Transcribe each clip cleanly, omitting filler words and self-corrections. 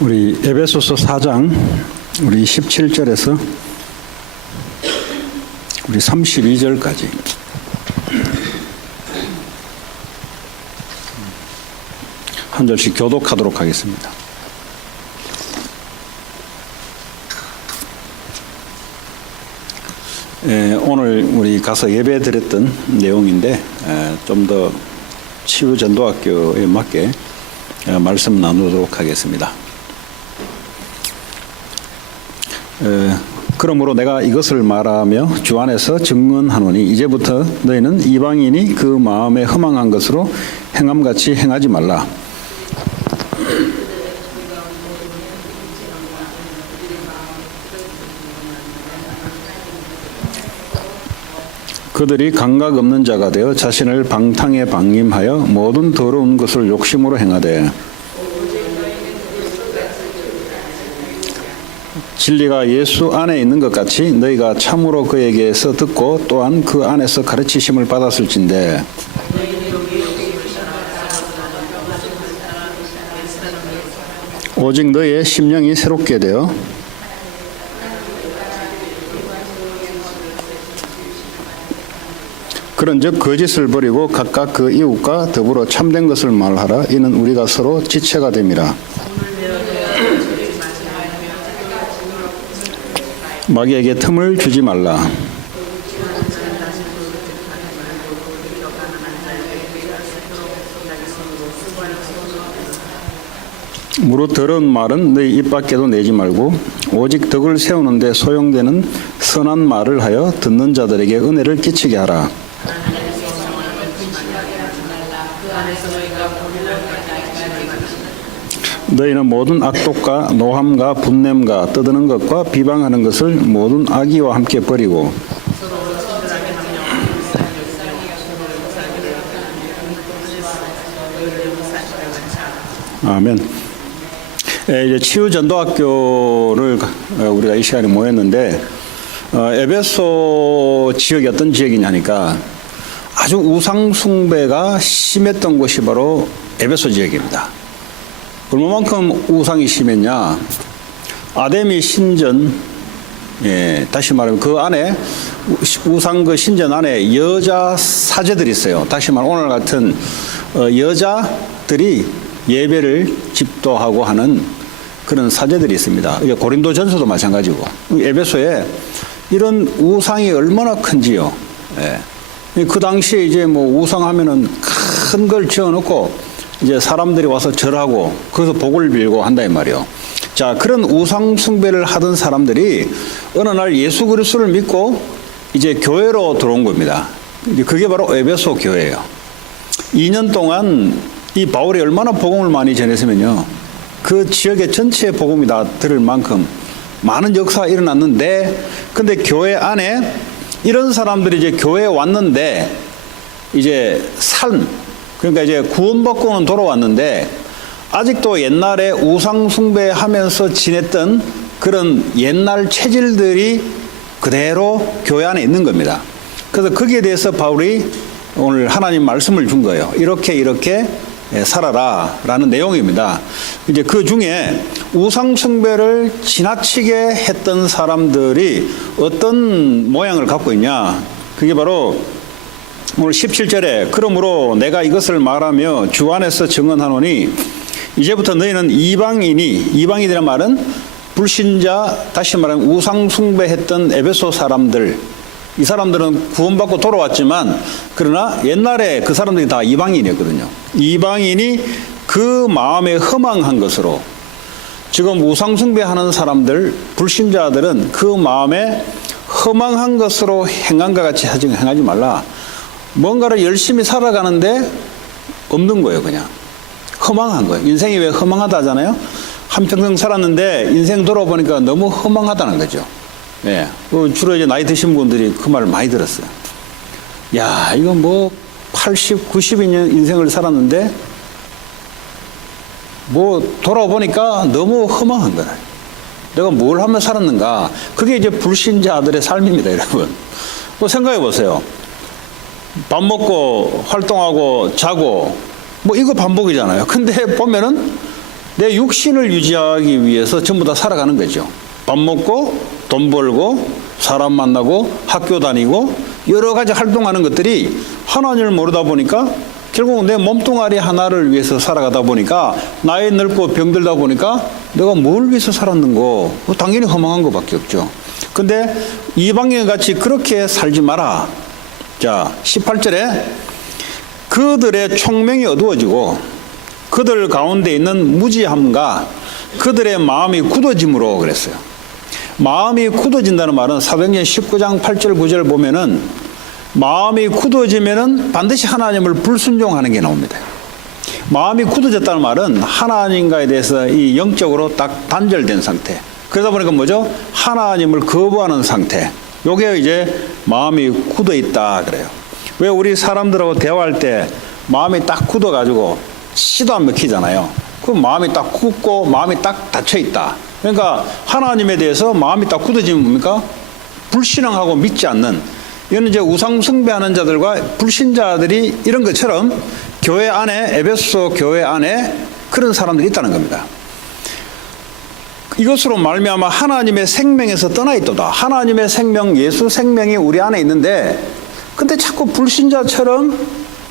우리 에베소서 4장 우리 17절에서 우리 32절까지 한 절씩 교독하도록 하겠습니다. 오늘 우리 가서 예배 드렸던 내용인데 좀 더 치유전도학교에 맞게 말씀 나누도록 하겠습니다. 그러므로 내가 이것을 말하며 주 안에서 증언하노니 이제부터 너희는 이방인이 그 마음에 허망한 것으로 행함같이 행하지 말라. 그들이 감각 없는 자가 되어 자신을 방탕에 방임하여 모든 더러운 것을 욕심으로 행하되 진리가 예수 안에 있는 것 같이 너희가 참으로 그에게서 듣고 또한 그 안에서 가르치심을 받았을진데 오직 너희의 심령이 새롭게 되어 그런즉 거짓을 버리고 각각 그 이웃과 더불어 참된 것을 말하라. 이는 우리가 서로 지체가 됨이라. 마귀에게 틈을 주지 말라. 무릇 더러운 말은 너희 입 밖에도 내지 말고 오직 덕을 세우는데 소용되는 선한 말을 하여 듣는 자들에게 은혜를 끼치게 하라. 너희는 모든 악독과 노함과 분냄과 떠드는 것과 비방하는 것을 모든 악의와 함께 버리고 아멘. 이제 치유전도학교를 우리가 이 시간에 모였는데 에베소 지역이 어떤 지역이냐니까 아주 우상숭배가 심했던 곳이 바로 에베소 지역입니다. 얼마만큼 우상이 심했냐? 아데미 신전, 다시 말하면 그 안에 우상 그 신전 안에 여자 사제들이 있어요. 다시 말하면 오늘 같은 여자들이 예배를 집도하고 하는 그런 사제들이 있습니다. 고린도전서도 마찬가지고 에베소에 이런 우상이 얼마나 큰지요. 그 당시에 이제 뭐 우상하면은 큰 걸 지어놓고 이제 사람들이 와서 절하고 거기서 복을 빌고 한다 이 말이요. 자, 그런 우상 숭배를 하던 사람들이 어느 날 예수 그리스도를 믿고 이제 교회로 들어온 겁니다. 그게 바로 에베소 교회예요. 2년 동안 이 바울이 얼마나 복음을 많이 전했으면요. 그 지역의 전체의 복음이 다 들을 만큼 많은 역사가 일어났는데 근데 교회 안에 이런 사람들이 이제 교회에 왔는데 이제 그러니까 이제 구원받고는 돌아왔는데 아직도 옛날에 우상 숭배하면서 지냈던 그런 옛날 체질들이 그대로 교회 안에 있는 겁니다. 그래서 거기에 대해서 바울이 오늘 하나님 말씀을 준 거예요. 이렇게 살아라 라는 내용입니다. 이제 그 중에 우상 숭배를 지나치게 했던 사람들이 어떤 모양을 갖고 있냐? 그게 바로 오늘 17절에 그러므로 내가 이것을 말하며 주 안에서 증언하노니 이제부터 너희는 이방인이란 말은 불신자, 다시 말하면 우상 숭배했던 에베소 사람들, 이 사람들은 구원받고 돌아왔지만 그러나 옛날에 그 사람들이 다 이방인이었거든요. 이방인이 그 마음에 허망한 것으로 지금 우상 숭배하는 사람들, 불신자들은 그 마음에 허망한 것으로 행함과 같이 행하지 말라. 뭔가를 열심히 살아가는데 없는 거예요. 그냥 허망한 거예요. 인생이 왜 허망하다 하잖아요. 한평생 살았는데 인생 돌아보니까 너무 허망하다는 거죠. 주로 이제 나이 드신 분들이 그 말을 많이 들었어요. 야, 이거 뭐 80, 90년 인생을 살았는데 뭐 돌아보니까 너무 허망한 거라. 내가 뭘 하며 살았는가? 그게 이제 불신자들의 삶입니다, 여러분. 뭐 생각해 보세요. 밥 먹고 활동하고 자고 뭐 이거 반복이잖아요. 근데 보면은 내 육신을 유지하기 위해서 전부 다 살아가는 거죠. 밥 먹고 돈 벌고 사람 만나고 학교 다니고 여러 가지 활동하는 것들이 하나님을 모르다 보니까 결국 내 몸뚱아리 하나를 위해서 살아가다 보니까 나이 늙고 병들다 보니까 내가 뭘 위해서 살았는고 당연히 허망한 것밖에 없죠. 근데 이방인 같이 그렇게 살지 마라. 자, 18절에 그들의 총명이 어두워지고 그들 가운데 있는 무지함과 그들의 마음이 굳어짐으로 그랬어요. 마음이 굳어진다는 말은 사도행전 19장 8절 9절 보면은 마음이 굳어지면은 반드시 하나님을 불순종하는 게 나옵니다. 마음이 굳어졌다는 말은 하나님과에 대해서 이 영적으로 딱 단절된 상태. 그러다 보니까 뭐죠? 하나님을 거부하는 상태. 요게 이제 마음이 굳어 있다 그래요. 왜 우리 사람들하고 대화할 때 마음이 딱 굳어가지고 씨도 안 먹히잖아요. 그 마음이 딱 굳고 마음이 딱 닫혀 있다. 그러니까 하나님에 대해서 마음이 딱 굳어지면 뭡니까? 불신앙하고 믿지 않는, 이거는 이제 우상 숭배하는 자들과 불신자들이 이런 것처럼 교회 안에, 에베소 교회 안에 그런 사람들이 있다는 겁니다. 이것으로 말미암아 하나님의 생명에서 떠나 있도다. 하나님의 생명, 예수 생명이 우리 안에 있는데 근데 자꾸 불신자처럼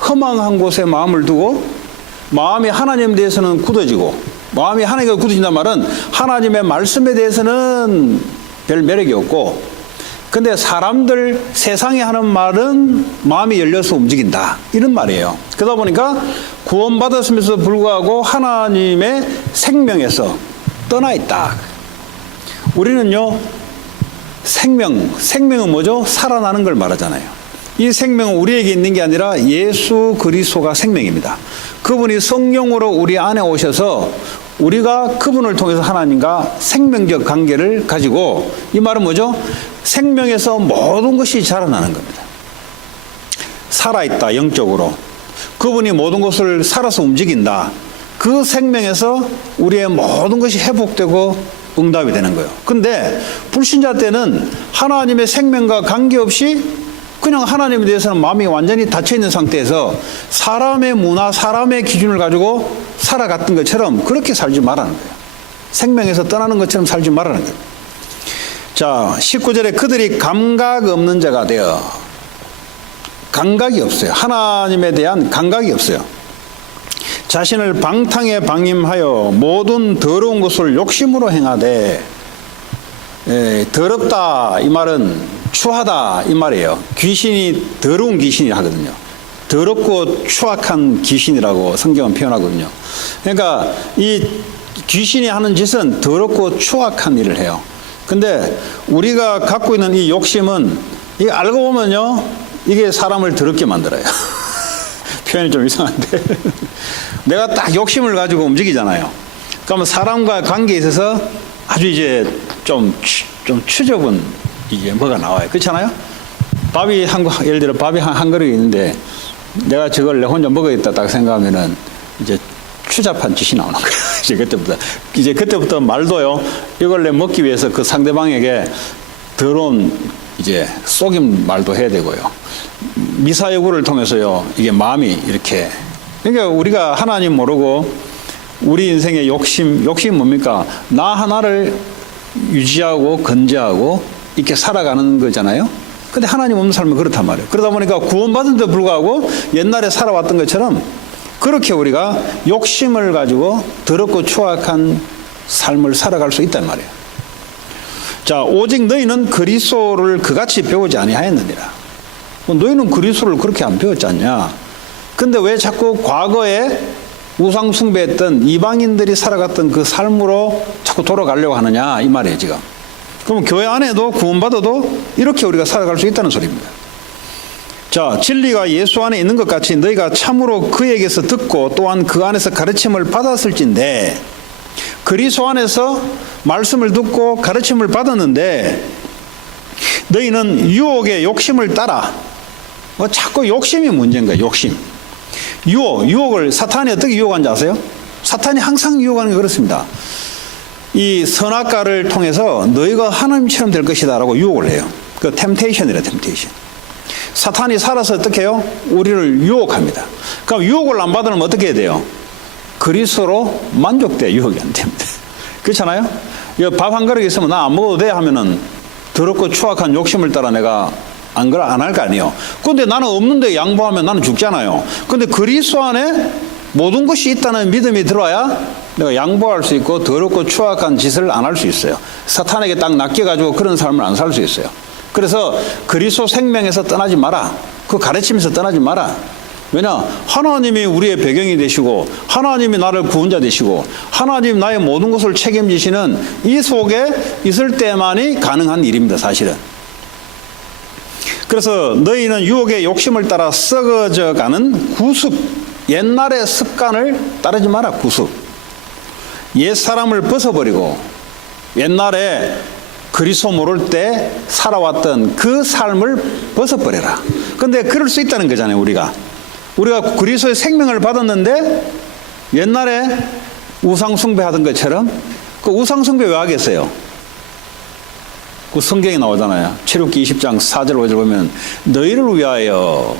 허망한 곳에 마음을 두고 마음이 하나님에 대해서는 굳어지고, 마음이 하나님께 굳어진단 말은 하나님의 말씀에 대해서는 별 매력이 없고, 근데 사람들 세상에 하는 말은 마음이 열려서 움직인다 이런 말이에요. 그러다 보니까 구원받았음에도 불구하고 하나님의 생명에서 떠나 있다. 우리는요, 생명은 뭐죠? 살아나는 걸 말하잖아요. 이 생명은 우리에게 있는 게 아니라 예수 그리스도가 생명입니다. 그분이 성령으로 우리 안에 오셔서 우리가 그분을 통해서 하나님과 생명적 관계를 가지고, 이 말은 뭐죠? 생명에서 모든 것이 자라나는 겁니다. 살아있다, 영적으로. 그분이 모든 것을 살아서 움직인다. 그 생명에서 우리의 모든 것이 회복되고 응답이 되는 거예요. 근데 불신자 때는 하나님의 생명과 관계없이 그냥 하나님에 대해서는 마음이 완전히 닫혀있는 상태에서 사람의 문화, 사람의 기준을 가지고 살아갔던 것처럼 그렇게 살지 말라는 거예요. 생명에서 떠나는 것처럼 살지 말라는 거예요. 자, 19절에 그들이 감각 없는 자가 되어, 감각이 없어요. 하나님에 대한 감각이 없어요. 자신을 방탕에 방임하여 모든 더러운 것을 욕심으로 행하되, 더럽다 이 말은 추하다 이 말이에요. 귀신이 더러운 귀신이 하거든요. 더럽고 추악한 귀신이라고 성경은 표현하거든요. 그러니까 이 귀신이 하는 짓은 더럽고 추악한 일을 해요. 근데 우리가 갖고 있는 이 욕심은, 이게 알고 보면요, 이게 사람을 더럽게 만들어요. 표현이 좀 이상한데 내가 딱 욕심을 가지고 움직이잖아요. 그러면 사람과 관계에 있어서 아주 이제 좀 추접은 이게 뭐가 나와요. 그렇잖아요? 밥이 예를 들어 밥이 한 그릇이 있는데 내가 저걸 내 혼자 먹어야겠다 딱 생각하면은 이제 추잡한 짓이 나오는 거예요. 이제 그때부터 말도요, 이걸 내 먹기 위해서 그 상대방에게 더러운 이제 속임 말도 해야 되고요. 미사여구를 통해서요, 이게 마음이 이렇게. 그러니까 우리가 하나님 모르고 우리 인생의 욕심 뭡니까? 나 하나를 유지하고 건재하고 이렇게 살아가는 거잖아요. 근데 하나님 없는 삶은 그렇단 말이에요. 그러다 보니까 구원받은 데 불구하고 옛날에 살아왔던 것처럼 그렇게 우리가 욕심을 가지고 더럽고 추악한 삶을 살아갈 수 있단 말이에요. 자, 오직 너희는 그리스도를 그같이 배우지 아니하였느니라. 너희는 그리스도를 그렇게 안 배웠지 않냐? 근데 왜 자꾸 과거에 우상 숭배했던 이방인들이 살아갔던 그 삶으로 자꾸 돌아가려고 하느냐 이 말이에요 지금. 그럼 교회 안에도 구원받아도 이렇게 우리가 살아갈 수 있다는 소리입니다. 자, 진리가 예수 안에 있는 것 같이 너희가 참으로 그에게서 듣고 또한 그 안에서 가르침을 받았을진데, 그리스도 안에서 말씀을 듣고 가르침을 받았는데 너희는 유혹의 욕심을 따라, 자꾸 욕심이 문제인 거예요. 욕심. 유혹을 사탄이 어떻게 유혹하는지 아세요? 사탄이 항상 유혹하는 게 그렇습니다. 이 선악과를 통해서 너희가 하나님처럼 될 것이다 라고 유혹을 해요. 그 템테이션이라, 템테이션. 사탄이 살아서 어떻게 해요? 우리를 유혹합니다. 그럼 유혹을 안 받으면 어떻게 해야 돼요? 그리스도로 만족돼 유혹이 안 됩니다. 그렇잖아요? 밥 한 그릇 있으면 나 안 먹어도 돼 하면은 더럽고 추악한 욕심을 따라 내가 안 할 거 아니에요. 근데 나는 없는데 양보하면 나는 죽잖아요. 근데 그리스도 안에 모든 것이 있다는 믿음이 들어야 내가 양보할 수 있고 더럽고 추악한 짓을 안 할 수 있어요. 사탄에게 딱 낚여가지고 그런 삶을 안 살 수 있어요. 그래서 그리스도 생명에서 떠나지 마라. 그 가르침에서 떠나지 마라. 왜냐? 하나님이 우리의 배경이 되시고 하나님이 나를 구원자 되시고 하나님 나의 모든 것을 책임지시는 이 속에 있을 때만이 가능한 일입니다. 사실은. 그래서 너희는 유혹의 욕심을 따라 썩어져 가는 구습, 옛날의 습관을 따르지 마라. 구습. 옛 사람을 벗어버리고 옛날에 그리스도 모를 때 살아왔던 그 삶을 벗어버려라. 근데 그럴 수 있다는 거잖아요. 우리가 그리스도의 생명을 받았는데 옛날에 우상 숭배하던 것처럼 그 우상 숭배 왜 하겠어요? 그 성경에 나오잖아요. 출애굽기 20장 4절 5절 보면 너희를 위하여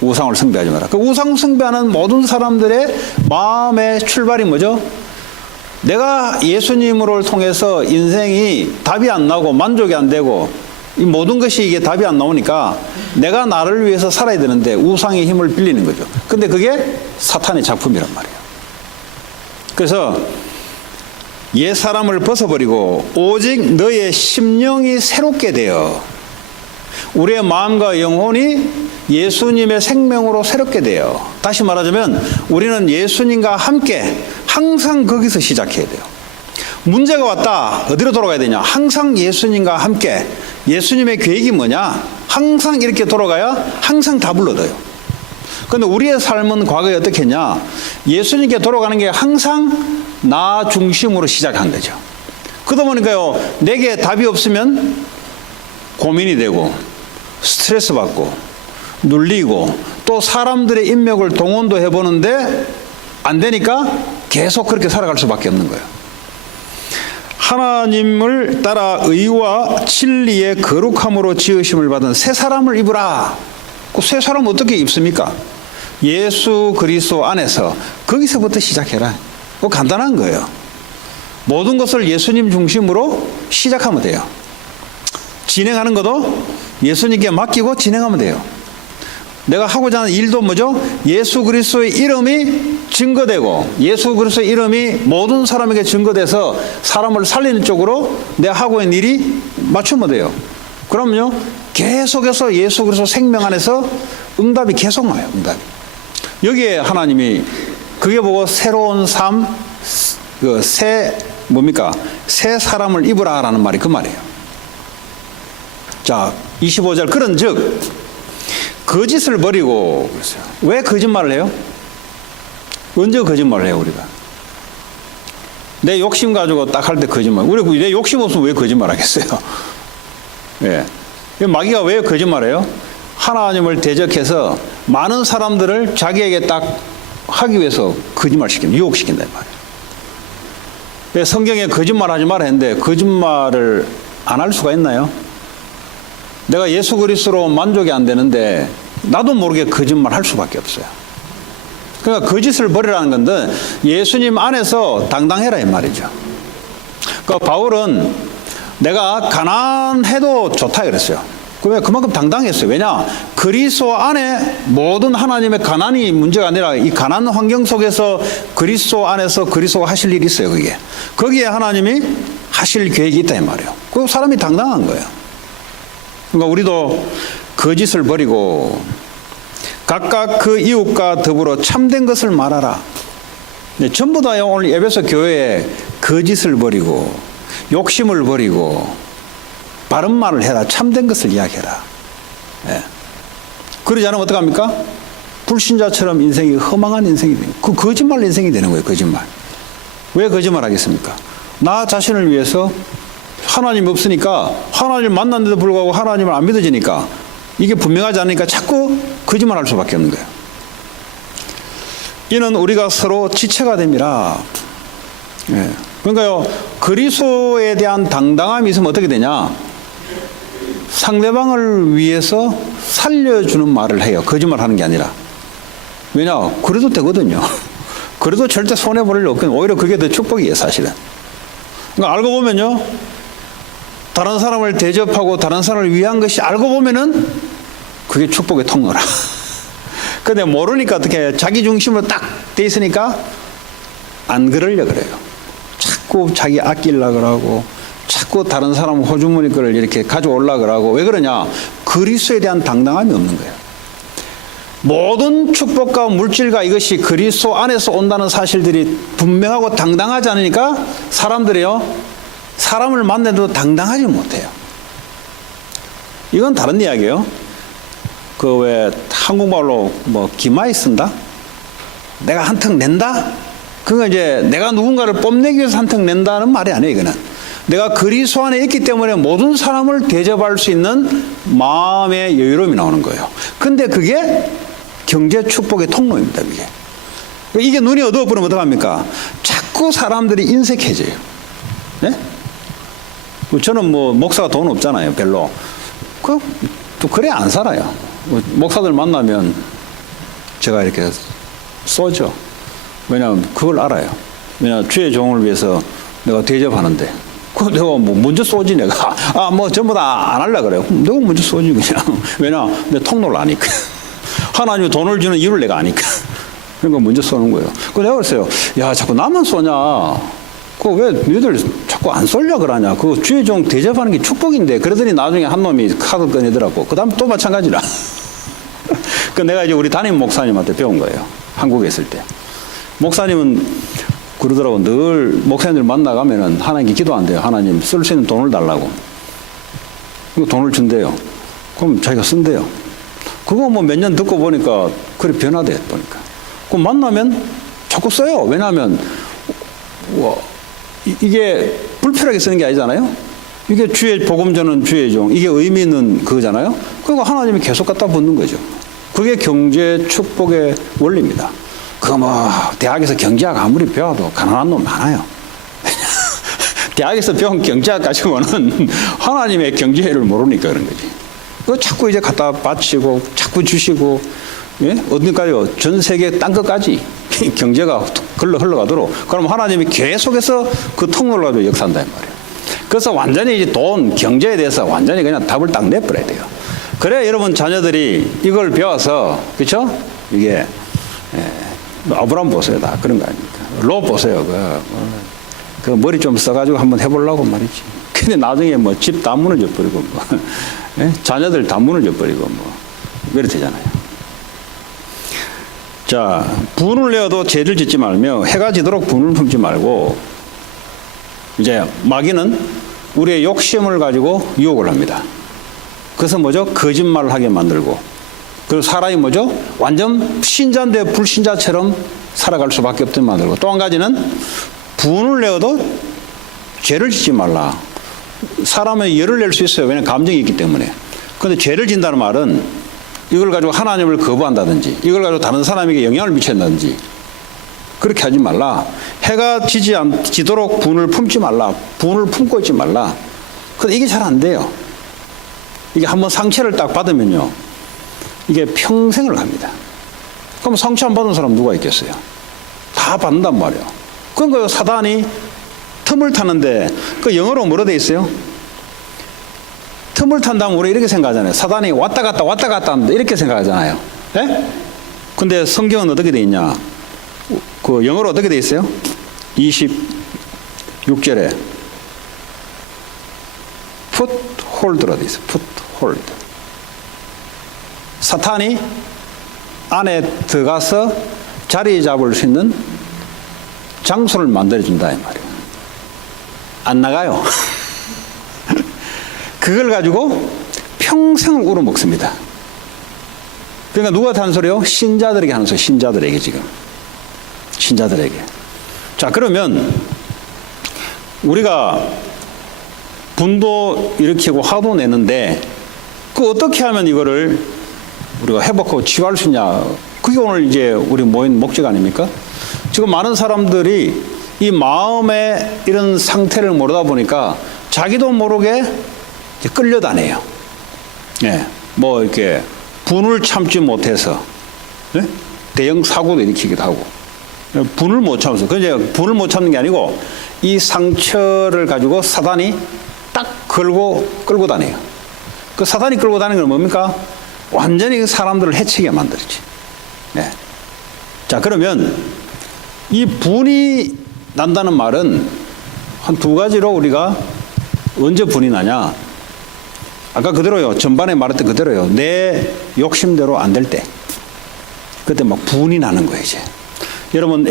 우상을 숭배하지 마라. 그 우상 숭배하는 모든 사람들의 마음의 출발이 뭐죠? 내가 예수님을 통해서 인생이 답이 안 나고 만족이 안 되고 이 모든 것이 이게 답이 안 나오니까 내가 나를 위해서 살아야 되는데 우상의 힘을 빌리는 거죠. 근데 그게 사탄의 작품이란 말이에요. 그래서 옛 사람을 벗어버리고 오직 너의 심령이 새롭게 되어 우리의 마음과 영혼이 예수님의 생명으로 새롭게 되어 다시 말하자면 우리는 예수님과 함께 항상 거기서 시작해야 돼요. 문제가 왔다. 어디로 돌아가야 되냐? 항상 예수님과 함께. 예수님의 계획이 뭐냐? 항상 이렇게 돌아가야 항상 답을 얻어요. 그런데 우리의 삶은 과거에 어떻게 했냐? 예수님께 돌아가는 게 항상 나 중심으로 시작한 거죠. 그러다 보니까요, 내게 답이 없으면 고민이 되고 스트레스 받고 눌리고 또 사람들의 인맥을 동원도 해보는데 안 되니까 계속 그렇게 살아갈 수밖에 없는 거예요. 하나님을 따라 의와 진리의 거룩함으로 지으심을 받은 새 사람을 입으라. 그 새 사람은 어떻게 입습니까? 예수 그리스도 안에서 거기서부터 시작해라. 그 간단한 거예요. 모든 것을 예수님 중심으로 시작하면 돼요. 진행하는 것도 예수님께 맡기고 진행하면 돼요. 내가 하고자 하는 일도 뭐죠? 예수 그리스도의 이름이 증거되고 예수 그리스도의 이름이 모든 사람에게 증거돼서 사람을 살리는 쪽으로 내가 하고 있는 일이 맞추면 돼요. 그럼요, 계속해서 예수 그리스도 생명 안에서 응답이 계속 나요. 응답이. 여기에 하나님이 그게 보고 새로운 삶, 새 사람을 입으라라는 말이 그 말이에요. 자, 25절 그런즉 거짓을 버리고 그랬어요. 왜 거짓말을 해요? 언제 거짓말을 해요, 우리가? 내 욕심 가지고 딱 할 때 거짓말. 우리 내 욕심 없으면 왜 거짓말 하겠어요? 예. 마귀가 왜 거짓말해요? 하나님을 대적해서 많은 사람들을 자기에게 딱 하기 위해서 거짓말시킨다, 유혹시킨다 이 말이에요. 성경에 거짓말하지 마라 했는데 거짓말을 안 할 수가 있나요? 내가 예수 그리스도로 만족이 안 되는데 나도 모르게 거짓말 할 수밖에 없어요. 그러니까 거짓을 버리라는 건데 예수님 안에서 당당해라 이 말이죠. 그러니까 바울은 내가 가난해도 좋다 그랬어요. 그만큼 당당했어요. 왜냐? 그리스도 안에 모든 하나님의 가난이 문제가 아니라 이 가난 환경 속에서 그리스도 안에서 그리스도가 하실 일이 있어요. 거기에 하나님이 하실 계획이 있다 이 말이에요. 그 사람이 당당한 거예요. 그러니까 우리도 거짓을 버리고 각각 그 이웃과 더불어 참된 것을 말하라. 전부 다요, 오늘 에베소 교회에 거짓을 버리고 욕심을 버리고 바른 말을 해라. 참된 것을 이야기해라. 예. 그러지 않으면 어떡합니까? 불신자처럼 인생이 허망한 인생이 되는 거예요. 그 거짓말 인생이 되는 거예요. 거짓말. 왜 거짓말 하겠습니까? 나 자신을 위해서 하나님이 없으니까 하나님을 만났는데도 불구하고 하나님을 안 믿어지니까 이게 분명하지 않으니까 자꾸 거짓말할 수밖에 없는 거예요. 이는 우리가 서로 지체가 됨이라. 예. 그러니까요, 그리스도에 대한 당당함이 있으면 어떻게 되냐? 상대방을 위해서 살려주는 말을 해요. 거짓말하는 게 아니라. 왜냐? 그래도 되거든요. 그래도 절대 손해볼 일 없거든요. 오히려 그게 더 축복이에요, 사실은. 그러니까 알고 보면요. 다른 사람을 대접하고 다른 사람을 위한 것이 알고 보면은 그게 축복의 통로라. 근데 모르니까 어떻게 자기 중심으로 딱 돼 있으니까 안 그러려 그래요. 자꾸 자기 아끼려고 그러고 자꾸 다른 사람 호주머니 거를 이렇게 가져오려고 그러고 왜 그러냐? 그리스도에 대한 당당함이 없는 거예요. 모든 축복과 물질과 이것이 그리스도 안에서 온다는 사실들이 분명하고 당당하지 않으니까 사람들이요. 사람을 만나도 당당하지 못해요. 이건 다른 이야기예요. 그 왜 한국말로 뭐 기마이 쓴다? 내가 한턱 낸다? 그거 이제 내가 누군가를 뽐내기 위해서 한턱 낸다는 말이 아니에요, 이거는. 내가 그리스도 안에 있기 때문에 모든 사람을 대접할 수 있는 마음의 여유로움이 나오는 거예요. 근데 그게 경제 축복의 통로입니다, 그게. 이게 눈이 어두워버리면 어떡합니까? 자꾸 사람들이 인색해져요. 네? 저는 뭐, 목사가 돈 없잖아요, 별로. 또 그래 안 살아요. 목사들 만나면 제가 이렇게 쏘죠. 왜냐하면 그걸 알아요. 왜냐하면 주의 종을 위해서 내가 대접하는데. 그 내가 뭐 먼저 쏘지 내가. 뭐 전부 다 안 하려고 그래요. 내가 먼저 쏘지 그냥. 왜냐? 내 통로를 아니까. 하나님이 돈을 주는 이유를 내가 아니까. 그러니까 먼저 쏘는 거예요. 그 내가 그랬어요. 야, 자꾸 나만 쏘냐. 그 왜 너희들 자꾸 안 쏠려 그러냐. 그 주의 종 대접하는 게 축복인데. 그러더니 나중에 한 놈이 카드 꺼내더라고. 그 다음 또 마찬가지라. 그 내가 이제 우리 담임 목사님한테 배운 거예요. 한국에 있을 때. 목사님은 그러더라고. 늘 목사님들 만나가면은 하나님께 기도한대요. 하나님 쓸 수 있는 돈을 달라고. 그 돈을 준대요. 그럼 자기가 쓴대요. 그거 뭐 몇 년 듣고 보니까 그래 변화돼 보니까. 그럼 만나면 자꾸 써요. 왜냐하면 이게 불필요하게 쓰는 게 아니잖아요. 이게 주의 복음 전은 주의 종. 이게 의미 있는 그거잖아요. 그리고 하나님이 계속 갖다 붙는 거죠. 그게 경제 축복의 원리입니다. 그거 뭐 대학에서 경제학 아무리 배워도 가난한 놈 많아요. 대학에서 배운 경제학 가지고는 하나님의 경제를 모르니까 그런 거지. 그거 자꾸 이제 갖다 바치고 자꾸 주시고 예? 어디까지요? 전 세계 딴 것까지 경제가 흘러가도록 그럼 하나님이 계속해서 그 통로를 가지고 역사한다 이 말이에요. 그래서 완전히 이제 돈, 경제에 대해서 완전히 그냥 답을 딱 내버려야 돼요. 그래야 여러분 자녀들이 이걸 배워서 그렇죠? 이게 아브라함 보세요. 다 그런 거 아닙니까? 롯 보세요. 그 머리 좀 써가지고 한번 해보려고 말이지. 근데 나중에 뭐 집 다 무너져 버리고 뭐 자녀들 다 무너져 버리고 뭐 그래 되잖아요. 자, 분을 내어도 죄를 짓지 말며 해가 지도록 분을 품지 말고 이제 마귀는 우리의 욕심을 가지고 유혹을 합니다. 그래서 뭐죠? 거짓말을 하게 만들고 그리고 사람이 뭐죠? 완전 신자인데 불신자처럼 살아갈 수밖에 없게 만들고 또 한 가지는 분을 내어도 죄를 짓지 말라. 사람은 열을 낼 수 있어요. 왜냐하면 감정이 있기 때문에. 그런데 죄를 진다는 말은 이걸 가지고 하나님을 거부한다든지 이걸 가지고 다른 사람에게 영향을 미친다든지 그렇게 하지 말라. 해가 지도록 분을 품지 말라. 분을 품고 있지 말라. 근데 이게 잘 안 돼요. 이게 한번 상처를 딱 받으면요. 이게 평생을 갑니다. 그럼 상처 안 받은 사람 누가 있겠어요? 다 받는단 말이에요. 그러니까 사단이 틈을 타는데 그 영어로 뭐로 돼 있어요? 틈을 탄다면 우리 이렇게 생각하잖아요. 사단이 왔다 갔다 하는데 이렇게 생각하잖아요. 예? 근데 성경은 어떻게 돼 있냐? 그 영어로 어떻게 돼 있어요? 26절에 풋홀드로 돼 있어요. 풋홀드. 사탄이 안에 들어가서 자리 잡을 수 있는 장소를 만들어준다 이 말이에요. 안 나가요. 그걸 가지고 평생을 우러먹습니다. 그러니까 누가 하는 소리요? 신자들에게 하는 소리. 신자들에게 지금. 신자들에게. 자, 그러면 우리가 분도 일으키고 화도 내는데 그 어떻게 하면 이거를 우리가 회복하고 치유할 수 있냐? 그게 오늘 이제 우리 모인 목적 아닙니까? 지금 많은 사람들이 이 마음의 이런 상태를 모르다 보니까 자기도 모르게 끌려다녀요. 예, 뭐 이렇게 분을 참지 못해서 예? 대형 사고도 일으키기도 하고 분을 못 참아서 그제 분을 못 참는 게 아니고 이 상처를 가지고 사단이 딱 끌고 다녀요. 그 사단이 끌고 다니는 건 뭡니까? 완전히 그 사람들을 해치게 만들지. 네. 자, 그러면 이 분이 난다는 말은 한 두 가지로 우리가 언제 분이 나냐? 아까 그대로요. 전반에 말했던 그대로요. 내 욕심대로 안 될 때. 그때 막 분이 나는 거예요, 이제. 여러분,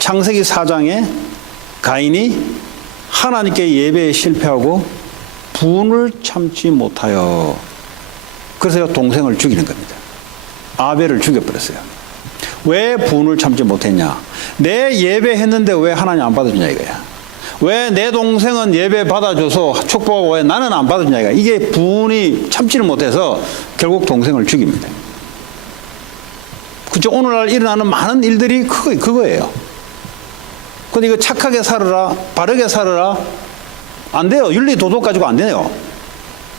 창세기 4장에 가인이 하나님께 예배에 실패하고 분을 참지 못하여 그래서 동생을 죽이는 겁니다. 아벨을 죽여버렸어요. 왜 분을 참지 못했냐? 내 예배했는데 왜 하나님 안 받아주냐 이거야. 왜 내 동생은 예배 받아줘서 축복하고 왜 나는 안 받아주냐 이거야. 이게 분이 참지를 못해서 결국 동생을 죽입니다. 그죠? 오늘날 일어나는 많은 일들이 그거예요. 근데 이거 착하게 살아라, 바르게 살아라, 안 돼요. 윤리 도덕 가지고 안 돼요.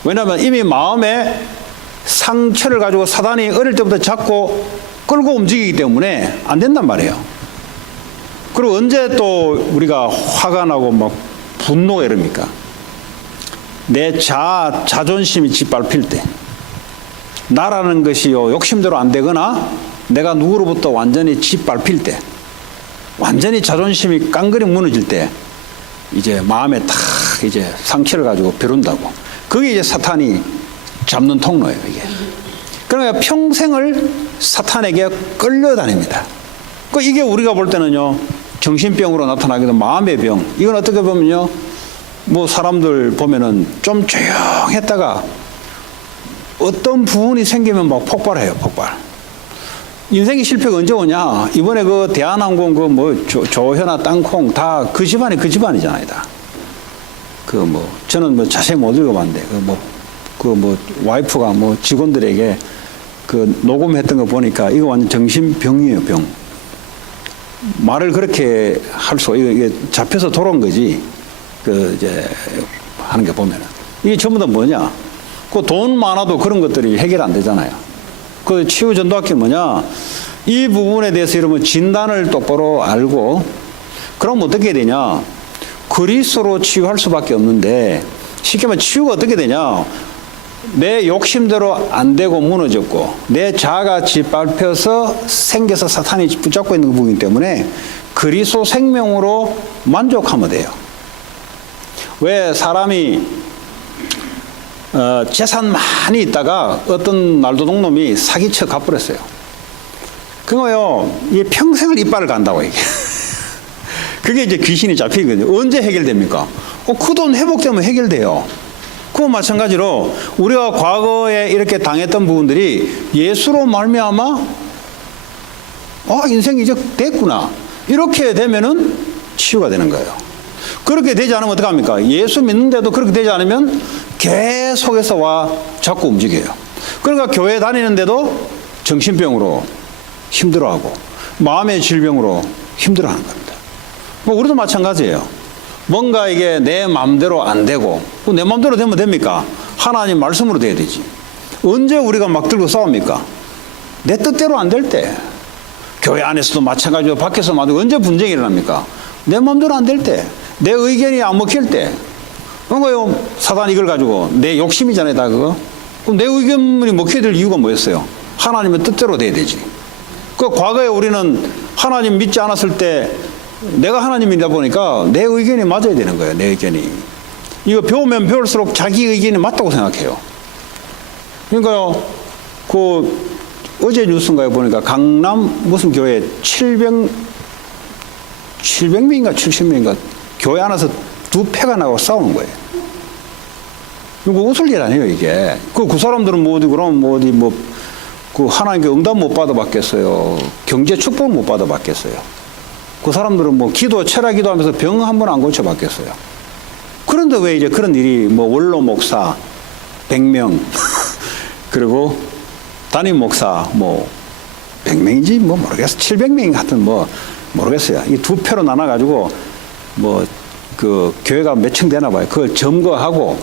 왜냐하면 이미 마음에 상처를 가지고 사단이 어릴 때부터 잡고 끌고 움직이기 때문에 안 된단 말이에요. 그리고 언제 또 우리가 화가 나고 막 분노가 이럽니까? 내 자존심이 짓밟힐 때, 나라는 것이요 욕심대로 안 되거나 내가 누구로부터 완전히 짓밟힐 때, 완전히 자존심이 깡그리 무너질 때, 이제 마음에 탁 이제 상처를 가지고 벼른다고. 그게 이제 사탄이 잡는 통로예요, 이게. 그러니까 평생을 사탄에게 끌려다닙니다. 이게 우리가 볼 때는요, 정신병으로 나타나기도 마음의 병. 이건 어떻게 보면요, 뭐 사람들 보면은 좀 조용했다가 어떤 부분이 생기면 막 폭발해요, 폭발. 인생의 실패가 언제 오냐? 이번에 그 대한항공 그 뭐 조현아 땅콩 다 그 집안이잖아요, 다. 그 뭐 저는 뭐 자세히 못 읽어봤는데 그 뭐 와이프가 뭐 직원들에게 그 녹음했던 거 보니까 이거 완전 정신병이에요, 병. 말을 그렇게 할 수, 이게 잡혀서 돌아온 거지. 그 이제 하는 게 보면은 이게 전부 다 뭐냐? 그 돈 많아도 그런 것들이 해결 안 되잖아요. 그 치유 전도학교 뭐냐? 이 부분에 대해서 여러분 진단을 똑바로 알고, 그럼 어떻게 되냐? 그리스도로 치유할 수밖에 없는데, 쉽게 말하면 치유가 어떻게 되냐? 내 욕심대로 안 되고 무너졌고, 내 자아가 짓밟혀서 생겨서 사탄이 붙잡고 있는 부분이기 때문에 그리스도 생명으로 만족하면 돼요. 왜 사람이 재산 많이 있다가 어떤 날도둑놈이 사기쳐 가버렸어요. 그거요, 이게 평생을 이빨을 간다고 이게. 그게 이제 귀신이 잡히거든요. 언제 해결됩니까? 그 돈 회복되면 해결돼요. 그와 마찬가지로 우리가 과거에 이렇게 당했던 부분들이 예수로 말미암아 인생이 이제 됐구나, 이렇게 되면은 치유가 되는 거예요. 그렇게 되지 않으면 어떡합니까? 예수 믿는데도 그렇게 되지 않으면 계속해서 자꾸 움직여요. 그러니까 교회 다니는데도 정신병으로 힘들어하고 마음의 질병으로 힘들어하는 겁니다. 뭐 우리도 마찬가지예요. 뭔가 이게 내 마음대로 안 되고, 내 마음대로 되면 됩니까? 하나님 말씀으로 돼야 되지. 언제 우리가 막 들고 싸웁니까? 내 뜻대로 안 될 때. 교회 안에서도 마찬가지로 밖에서 언제 분쟁이 일어납니까? 내 마음대로 안 될 때. 내 의견이 안 먹힐 때. 그러니까요, 사단 이걸 가지고 내 욕심이잖아요, 다 그거. 그럼 내 의견이 먹혀야 될 이유가 뭐였어요? 하나님의 뜻대로 돼야 되지. 그 과거에 우리는 하나님 믿지 않았을 때 내가 하나님이다 보니까 내 의견이 맞아야 되는 거예요, 내 의견이. 이거 배우면 배울수록 자기 의견이 맞다고 생각해요. 그러니까요, 어제 뉴스인가에 보니까 강남 무슨 교회 700명인가 70명인가 교회 안에서 두 패가 나고 싸우는 거예요. 이거 웃을 일 아니에요, 이게. 그 사람들은 하나님께 응답 못 받아봤겠어요. 경제 축복 못 받아봤겠어요. 그 사람들은 철학 기도하면서 병 한 번 안 고쳐봤겠어요. 그런데 왜 이제 그런 일이 원로 목사 100명 그리고 담임 목사 100명인지 모르겠어요. 700명인가 하여튼 모르겠어요. 이 두 표로 나눠가지고 그 교회가 몇 층 되나 봐요. 그걸 점거하고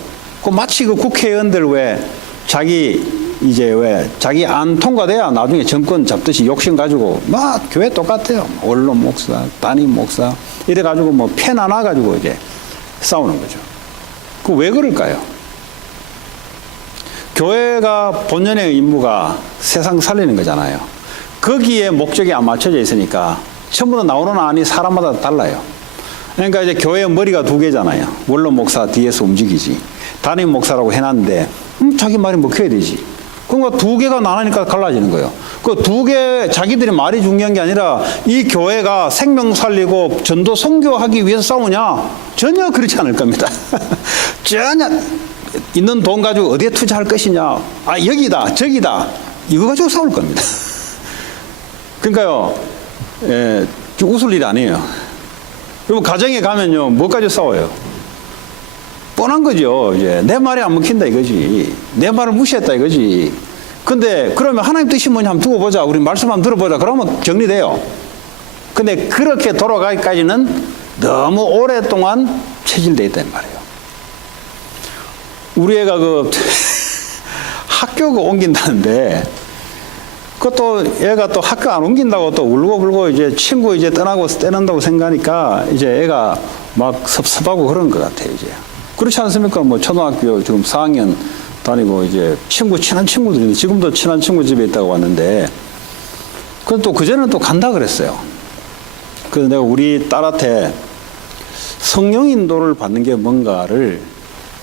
마치 그 국회의원들 왜 자기 이제 왜 자기 안 통과돼야 나중에 정권 잡듯이 욕심 가지고 막 교회 똑같아요. 원로 목사, 담임 목사 이래 가지고 뭐 펜 하나 가지고 이제 싸우는 거죠. 그 왜 그럴까요? 교회가 본연의 임무가 세상 살리는 거잖아요. 거기에 목적이 안 맞춰져 있으니까 전부 다 나오는 안이 사람마다 달라요. 그러니까 이제 교회 머리가 두 개잖아요. 원로 목사 뒤에서 움직이지. 담임 목사라고 해놨는데 자기 말이 먹혀야 되지. 그러니까 두 개가 나누니까 갈라지는 거예요. 그 두 개 자기들이 말이 중요한 게 아니라 이 교회가 생명 살리고 전도 선교하기 위해서 싸우냐? 전혀 그렇지 않을 겁니다. 전혀 있는 돈 가지고 어디에 투자할 것이냐? 아 여기다 저기다 이거 가지고 싸울 겁니다. 그러니까요, 웃을 일이 아니에요. 그리고 가정에 가면요, 뭐 가지고 싸워요? 뻔한 거죠. 이제 내 말이 안 먹힌다 이거지. 내 말을 무시했다 이거지. 근데 그러면 하나님 뜻이 뭐냐 한번 두고 보자. 우리 말씀 한번 들어보자. 그러면 정리돼요. 근데 그렇게 돌아가기까지는 너무 오랫동안 체질돼 있단 말이에요. 우리 애가 그 학교가 옮긴다는데 그것도 애가 또 학교 안 옮긴다고 또 울고불고 이제 친구 이제 떠난다고 생각하니까 이제 애가 막 섭섭하고 그런 것 같아요, 이제. 그렇지 않습니까? 뭐 초등학교 지금 4학년 다니고 이제 친한 친구들인데 지금도 친한 친구 집에 있다고 왔는데 그건 또 그전에는 또 간다 그랬어요. 그래서 내가 우리 딸한테 성령 인도를 받는 게 뭔가를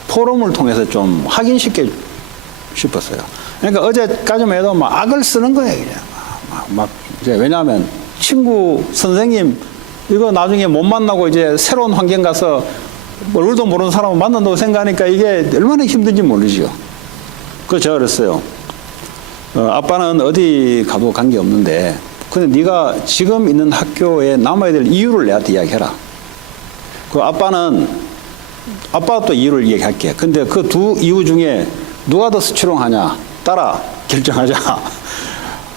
포럼을 통해서 좀 확인시켜 싶었어요. 그러니까 어제까지만 해도 막 악을 쓰는 거예요, 그냥. 막 이제 왜냐하면 친구, 선생님, 이거 나중에 못 만나고 이제 새로운 환경 가서 얼굴도 모르는 사람을 만난다고 생각하니까 이게 얼마나 힘든지 모르죠. 그래서 제가 그랬어요. 아빠는 어디 가도 관계없는데, 근데 네가 지금 있는 학교에 남아야 될 이유를 내한테 이야기해라. 아빠가 또 이유를 얘기할게. 근데 그 두 이유 중에 누가 더 스트롱하냐? 따라 결정하자.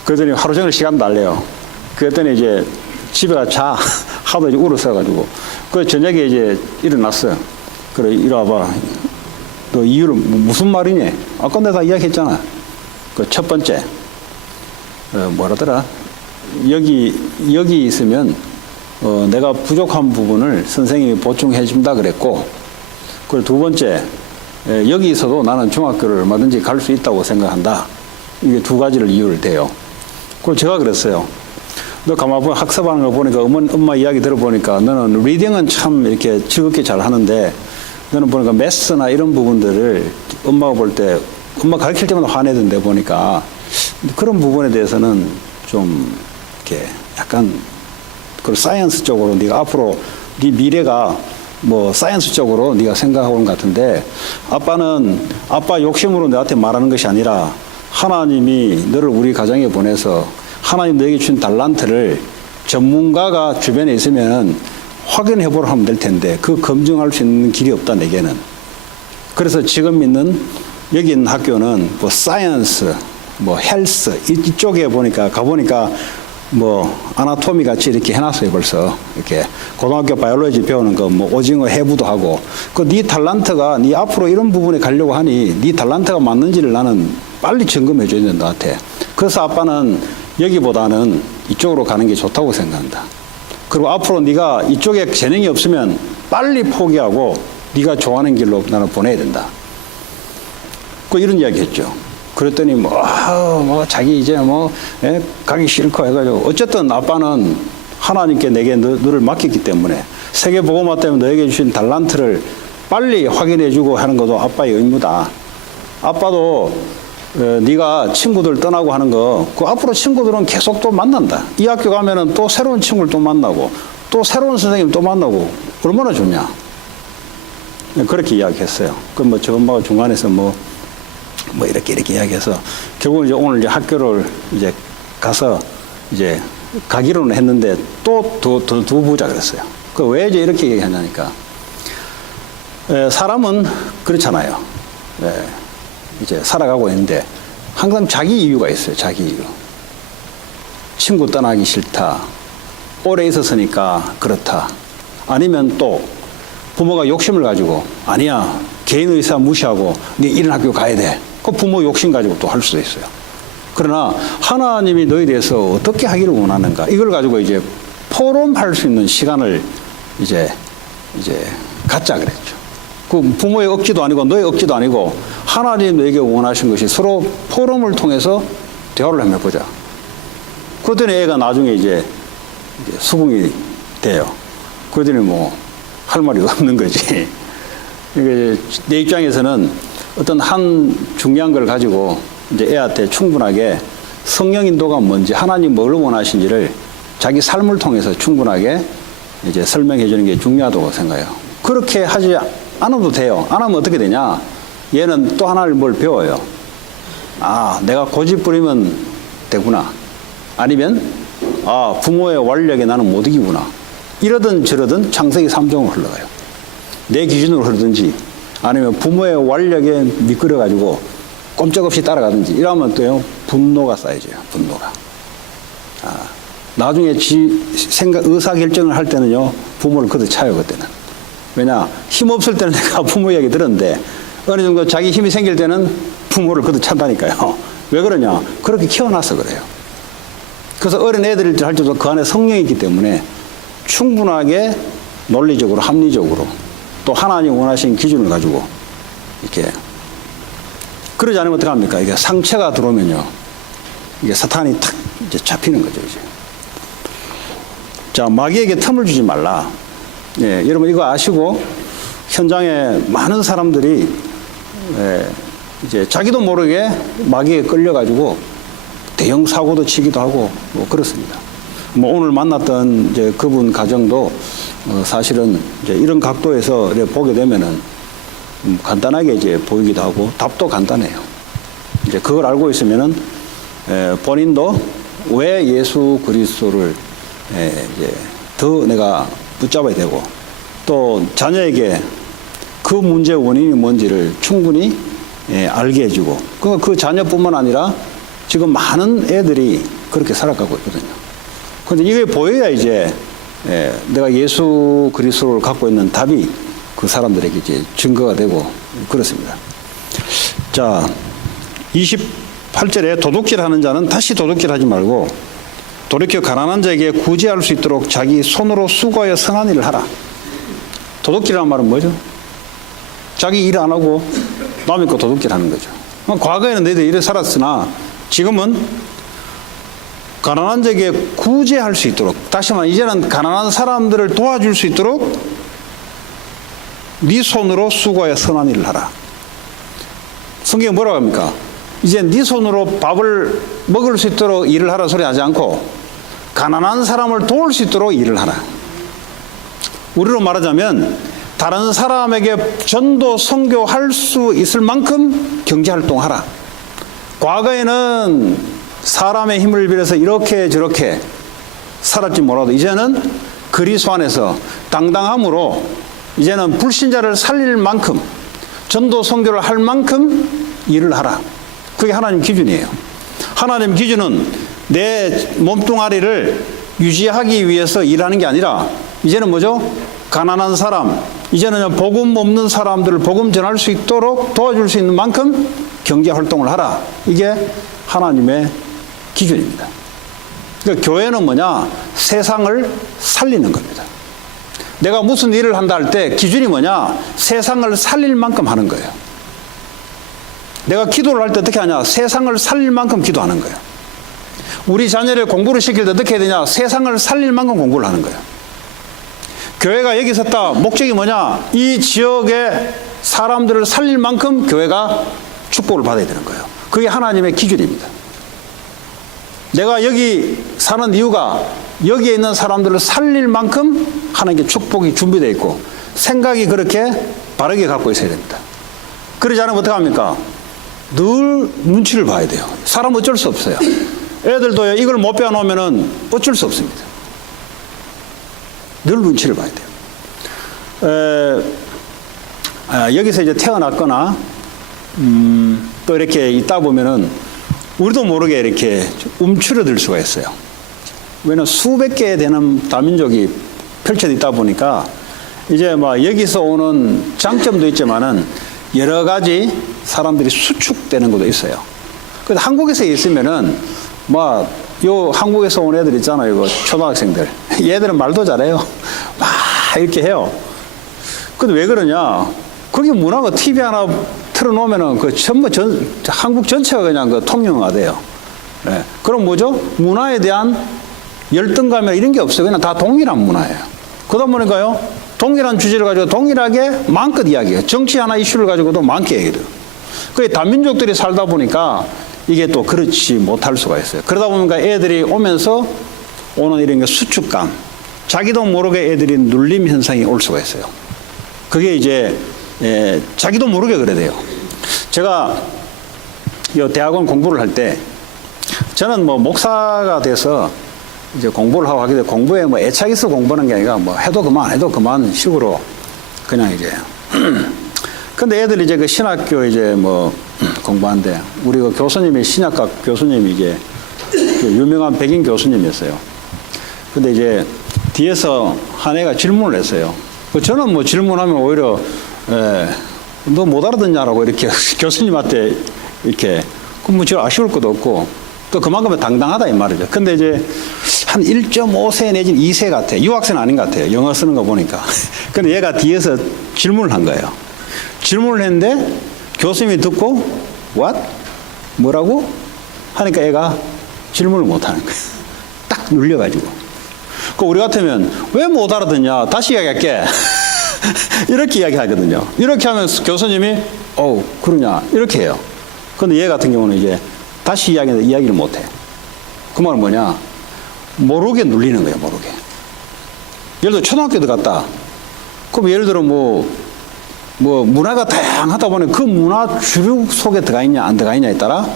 그러더니 하루 종일 시간 달래요. 그랬더니 이제 집에 가 자. 하도 이제 울었어가지고. 그 저녁에 이제 일어났어요. 그래, 이리 와봐. 너 이유를 무슨 말이니? 아까 내가 다 이야기했잖아. 그 첫 번째, 뭐라더라? 여기 있으면, 내가 부족한 부분을 선생님이 보충해 준다 그랬고, 그리고 두 번째, 여기 있어도 나는 중학교를 얼마든지 갈 수 있다고 생각한다. 이게 두 가지를 이유를 대요. 그걸 제가 그랬어요. 너 가만 보면 학습하는 거 보니까 엄마 이야기 들어보니까 너는 리딩은 참 이렇게 즐겁게 잘 하는데 너는 보니까 매스나 이런 부분들을 엄마가 볼 때 엄마 가르칠 때마다 화내던데 보니까 그런 부분에 대해서는 좀 이렇게 약간 그 사이언스 쪽으로 네가 앞으로 네 미래가 뭐 사이언스 쪽으로 네가 생각하고 있는 것 같은데 아빠 욕심으로 너한테 말하는 것이 아니라 하나님이 너를 우리 가정에 보내서 하나님 너에게 준 달란트를 전문가가 주변에 있으면 확인해 보러 하면 될 텐데 그 검증할 수 있는 길이 없다 내게는. 그래서 지금 여기 있는 학교는 뭐 사이언스, 뭐 헬스 이쪽에 가보니까 뭐 아나토미 같이 이렇게 해놨어요 벌써. 이렇게 고등학교 바이올로지 배우는 거 뭐 오징어 해부도 하고 그 네 달란트가 네 앞으로 이런 부분에 가려고 하니 네 달란트가 맞는지를 나는 빨리 점검해 줘야 된다 너한테. 그래서 아빠는 여기보다는 이쪽으로 가는 게 좋다고 생각한다. 그리고 앞으로 네가 이쪽에 재능이 없으면 빨리 포기하고 네가 좋아하는 길로 나는 보내야 된다. 그 이런 이야기 했죠. 그랬더니 자기 이제 가기 싫고 해가지고 어쨌든 아빠는 하나님께 내게 너를 맡겼기 때문에 세계복음화 때문에 너에게 주신 달란트를 빨리 확인해주고 하는 것도 아빠의 의무다. 아빠도 네가 친구들 떠나고 하는 거, 그 앞으로 친구들은 계속 또 만난다. 이 학교 가면은 또 새로운 친구를 또 만나고, 또 새로운 선생님 또 만나고, 얼마나 좋냐. 그렇게 이야기했어요. 그 저 엄마가 중간에서 이렇게 이야기해서, 결국은 이제 오늘 이제 학교를 이제 가서 이제 가기로는 했는데 또 더 보자 그랬어요. 그 왜 이제 이렇게 얘기하냐니까, 사람은 그렇잖아요. 이제 살아가고 있는데 항상 자기 이유가 있어요. 자기 이유. 친구 떠나기 싫다. 오래 있었으니까 그렇다. 아니면 또 부모가 욕심을 가지고 아니야 개인 의사 무시하고 네 이런 학교 가야 돼. 그 부모 욕심 가지고 또 할 수도 있어요. 그러나 하나님이 너에 대해서 어떻게 하기를 원하는가 이걸 가지고 이제 포럼할 수 있는 시간을 이제 갖자 그랬죠. 그 부모의 억지도 아니고 너의 억지도 아니고 하나님 너에게 원하신 것이 서로 포럼을 통해서 대화를 한번 해보자. 그랬더니 애가 나중에 이제 수긍이 돼요. 그랬더니 뭐 할 말이 없는 거지. 이게 내 입장에서는 어떤 한 중요한 걸 가지고 이제 애한테 충분하게 성령 인도가 뭔지 하나님 뭘 원하신지를 자기 삶을 통해서 충분하게 이제 설명해 주는 게 중요하다고 생각해요. 그렇게 하지 않아도 돼요. 안 하면 어떻게 되냐? 얘는 또 하나를 뭘 배워요. 아, 내가 고집 부리면 되구나. 아니면 아, 부모의 완력에 나는 못 이기구나. 이러든 저러든 창세기 3장으로 흘러가요. 내 기준으로 흐르든지 아니면 부모의 완력에 미끄러가지고 꼼짝없이 따라가든지 이러면 또요 분노가 쌓여져요. 분노가. 아, 나중에 의사결정을 할 때는요 부모를 그득 차요. 그때는. 왜냐 힘없을 때는 내가 부모 이야기 들었는데 어느 정도 자기 힘이 생길 때는 부모를 그득 찬다니까요. 왜 그러냐? 그렇게 키워놔서 그래요. 그래서 어린 애들일 때 할 때도 그 안에 성령이 있기 때문에 충분하게 논리적으로 합리적으로 또 하나님 원하신 기준을 가지고 이렇게 그러지 않으면 어떡합니까? 이게 상처가 들어오면요 이게 사탄이 탁 이제 잡히는 거죠. 이제. 자, 마귀에게 틈을 주지 말라. 예, 여러분 이거 아시고 현장에 많은 사람들이 이제 자기도 모르게 마귀에 끌려가지고 대형 사고도 치기도 하고 뭐 그렇습니다. 뭐 오늘 만났던 이제 그분 가정도 사실은 이제 이런 각도에서 보게 되면은 간단하게 이제 보이기도 하고 답도 간단해요. 이제 그걸 알고 있으면은 본인도 왜 예수 그리스도를 이제 더 내가 붙잡아야 되고 또 자녀에게 그 문제의 원인이 뭔지를 충분히 알게 해주고 그 자녀뿐만 아니라 지금 많은 애들이 그렇게 살아가고 있거든요. 그런데 이게 보여야 이제 내가 예수 그리스도를 갖고 있는 답이 그 사람들에게 이제 증거가 되고 그렇습니다. 자, 28절에 도둑질하는 자는 다시 도둑질하지 말고 돌이켜 가난한 자에게 구제할 수 있도록 자기 손으로 수고하여 선한 일을 하라. 도둑질이라는 말은 뭐죠? 자기 일 안 하고 남의 거 도둑질하는 거죠. 과거에는 너희들 이래 살았으나 지금은 가난한 자에게 구제할 수 있도록, 다시 말하면 이제는 가난한 사람들을 도와줄 수 있도록 네 손으로 수고하여 선한 일을 하라. 성경에 뭐라고 합니까? 이제 네 손으로 밥을 먹을 수 있도록 일을 하라 소리 하지 않고 가난한 사람을 도울 수 있도록 일을 하라. 우리로 말하자면 다른 사람에게 전도 선교할 수 있을 만큼 경제활동하라. 과거에는 사람의 힘을 빌어서 이렇게 저렇게 살았지 몰라도 이제는 그리스도 안에서 당당함으로 이제는 불신자를 살릴 만큼 전도 선교를 할 만큼 일을 하라. 그게 하나님 기준이에요. 하나님 기준은 내 몸뚱아리를 유지하기 위해서 일하는 게 아니라 이제는 뭐죠? 가난한 사람, 이제는 복음 없는 사람들을 복음 전할 수 있도록 도와줄 수 있는 만큼 경제활동을 하라. 이게 하나님의 기준입니다. 그러니까 교회는 뭐냐? 세상을 살리는 겁니다. 내가 무슨 일을 한다 할 때 기준이 뭐냐? 세상을 살릴 만큼 하는 거예요. 내가 기도를 할 때 어떻게 하냐? 세상을 살릴 만큼 기도하는 거예요. 우리 자녀를 공부를 시킬 때 어떻게 해야 되냐? 세상을 살릴 만큼 공부를 하는 거예요. 교회가 여기 섰다. 목적이 뭐냐? 이 지역의 사람들을 살릴 만큼 교회가 축복을 받아야 되는 거예요. 그게 하나님의 기준입니다. 내가 여기 사는 이유가 여기에 있는 사람들을 살릴 만큼 하나님께 축복이 준비되어 있고 생각이 그렇게 바르게 갖고 있어야 됩니다. 그러지 않으면 어떡합니까? 늘 눈치를 봐야 돼요. 사람 어쩔 수 없어요. 애들도 이걸 못 배워놓으면 어쩔 수 없습니다. 늘 눈치를 봐야 돼요. 여기서 이제 태어났거나 또 이렇게 있다 보면은 우리도 모르게 이렇게 움츠러들 수가 있어요. 왜냐하면 수백 개 되는 다민족이 펼쳐져 있다 보니까 이제 막 여기서 오는 장점도 있지만은 여러 가지 사람들이 수축되는 것도 있어요. 근데 한국에서 있으면은 요 한국에서 온 애들 있잖아요. 이거 초등학생들. 얘들은 말도 잘해요. 막 이렇게 해요. 근데 왜 그러냐? 거기 문화가 TV 하나 틀어놓으면은 그 전부 한국 전체가 그냥 그 통용화돼요. 네. 그럼 뭐죠? 문화에 대한 열등감이나 이런 게 없어요. 그냥 다 동일한 문화예요. 그러다 보니까요, 동일한 주제를 가지고 동일하게 마음껏 이야기해요. 정치 하나 이슈를 가지고도 많게 얘기해요. 그 다민족들이 살다 보니까 이게 또 그렇지 못할 수가 있어요. 그러다 보니까 애들이 오면서 오는 이런 게 수축감, 자기도 모르게 애들이 눌림 현상이 올 수가 있어요. 그게 이제 자기도 모르게 그래 돼요. 제가 이 대학원 공부를 할 때 저는 뭐 목사가 돼서 이제 공부를 하고 하게 돼 공부에 뭐 애착 있어 공부하는 게 아니라 뭐 해도 그만 식으로 그냥 이제 근데 애들이 이제 그 신학교 이제 뭐 공부하는데 우리 그 교수님이 신약학 교수님이 이제 그 유명한 백인 교수님이었어요. 근데 이제 뒤에서 한 애가 질문을 했어요. 저는 뭐 질문하면 오히려 너 못 알아듣냐라고 이렇게 교수님한테 이렇게 그럼 뭐 저 아쉬울 것도 없고 또 그만큼 당당하다 이 말이죠. 근데 이제 한 1.5세 내지는 2세 같아. 유학생 아닌 것 같아요. 영어 쓰는 거 보니까. 근데 얘가 뒤에서 질문을 한 거예요. 질문을 했는데 교수님이 듣고 what? 뭐라고? 하니까 애가 질문을 못 하는 거예요. 딱 눌려가지고. 그 우리 같으면 왜 못 알아듣냐? 다시 이야기할게. 이렇게 이야기하거든요. 이렇게 하면 교수님이 그러냐? 이렇게 해요. 근데 얘 같은 경우는 이제 다시 이야기하는데 이야기를 못 해. 그 말은 뭐냐? 모르게 눌리는 거예요, 모르게. 예를 들어 초등학교 들어갔다. 그럼 예를 들어 뭐 문화가 다양하다 보니 그 문화 주류 속에 들어가 있냐 안 들어가 있냐에 따라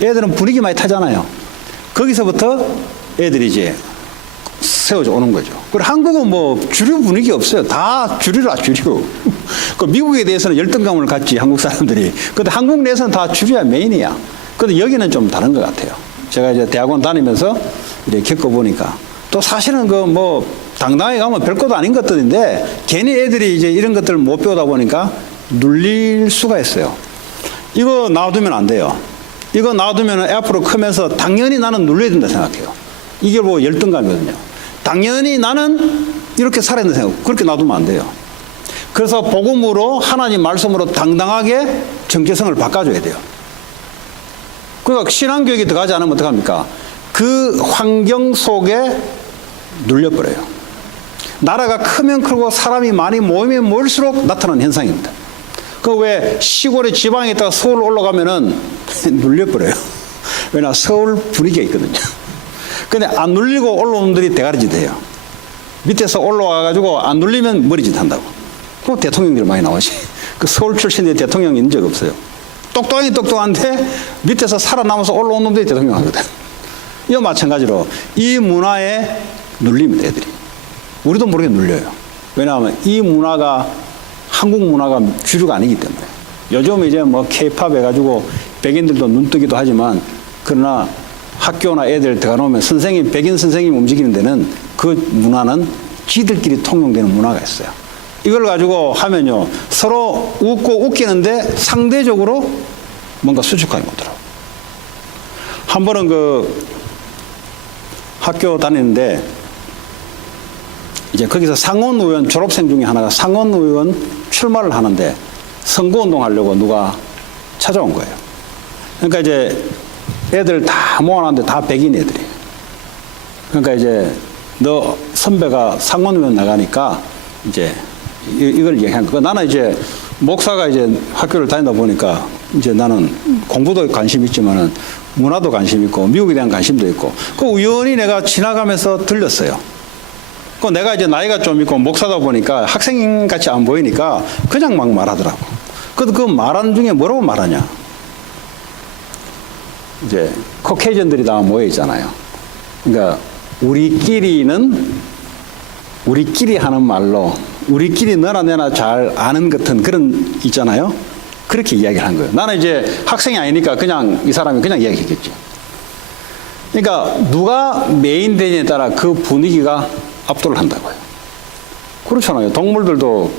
애들은 분위기 많이 타잖아요. 거기서부터 애들이 이제 세워져 오는 거죠. 그리고 한국은 뭐 주류 분위기 없어요. 다 주류라 주류. 그 미국에 대해서는 열등감을 갖지 한국 사람들이. 근데 한국 내에서는 다 주류야 메인이야. 근데 여기는 좀 다른 것 같아요. 제가 이제 대학원 다니면서 이렇게 겪어보니까 또 사실은 그 뭐 당당하게 가면 별것도 아닌 것들인데 괜히 애들이 이제 이런 것들을 못 배우다 보니까 눌릴 수가 있어요. 이거 놔두면 안 돼요. 이거 놔두면 앞으로 크면서 당연히 나는 눌려야 된다 생각해요. 이게 뭐 열등감이거든요. 당연히 나는 이렇게 살아야 된다 생각. 그렇게 놔두면 안 돼요. 그래서 복음으로 하나님 말씀으로 당당하게 정체성을 바꿔줘야 돼요. 그러니까 신앙교육이 들어가지 않으면 어떡합니까? 그 환경 속에 눌려버려요. 나라가 크면 크고 사람이 많이 모이면 모일수록 나타나는 현상입니다. 그 왜 시골에 지방에 있다가 서울 올라가면은 눌려버려요. 왜냐 서울 분위기가 있거든요. 근데 안 눌리고 올라오는 분들이 대가리짓 해요. 밑에서 올라와가지고 안 눌리면 머리짓 한다고. 그럼 대통령들 많이 나오지. 그 서울 출신의 대통령 있는 적 없어요. 똑똑한데 밑에서 살아남아서 올라온 놈들이 대통령 하거든. 이와 마찬가지로 이 문화에 눌립니다, 애들이. 우리도 모르게 눌려요. 왜냐하면 이 문화가 한국 문화가 주류가 아니기 때문에. 요즘 이제 뭐 K-팝 해가지고 백인들도 눈뜨기도 하지만 그러나 학교나 애들 들어가 놓으면 선생님, 백인 선생님 움직이는 데는 그 문화는 지들끼리 통용되는 문화가 있어요. 이걸 가지고 하면요, 서로 웃고 웃기는데 상대적으로 뭔가 수축하게 못하더라고요. 한 번은 그 학교 다니는데 이제 거기서 상원의원 졸업생 중에 하나가 상원의원 출마를 하는데 선거운동 하려고 누가 찾아온 거예요. 그러니까 이제 애들 다 모아놨는데 다 백인 애들이에요. 그러니까 이제 너 선배가 상원의원 나가니까 이제 이걸 얘기한 거예요. 나는 이제 목사가 이제 학교를 다니다 보니까 이제 나는 공부도 관심 있지만은 문화도 관심 있고 미국에 대한 관심도 있고 그 우연히 내가 지나가면서 들렸어요. 그 내가 이제 나이가 좀 있고 목사다 보니까 학생 같이 안 보이니까 그냥 막 말하더라고. 그래도 그 말하는 중에 뭐라고 말하냐? 이제 코케이전들이 다 모여 있잖아요. 그러니까 우리끼리 하는 말로 우리끼리 너나 내나 잘 아는 같은 그런 있잖아요. 그렇게 이야기를 한 거예요. 나는 이제 학생이 아니니까 그냥 이 사람이 그냥 이야기했겠지. 그러니까 누가 메인 되냐에 따라 그 분위기가 압도를 한다고요. 그렇잖아요. 동물들도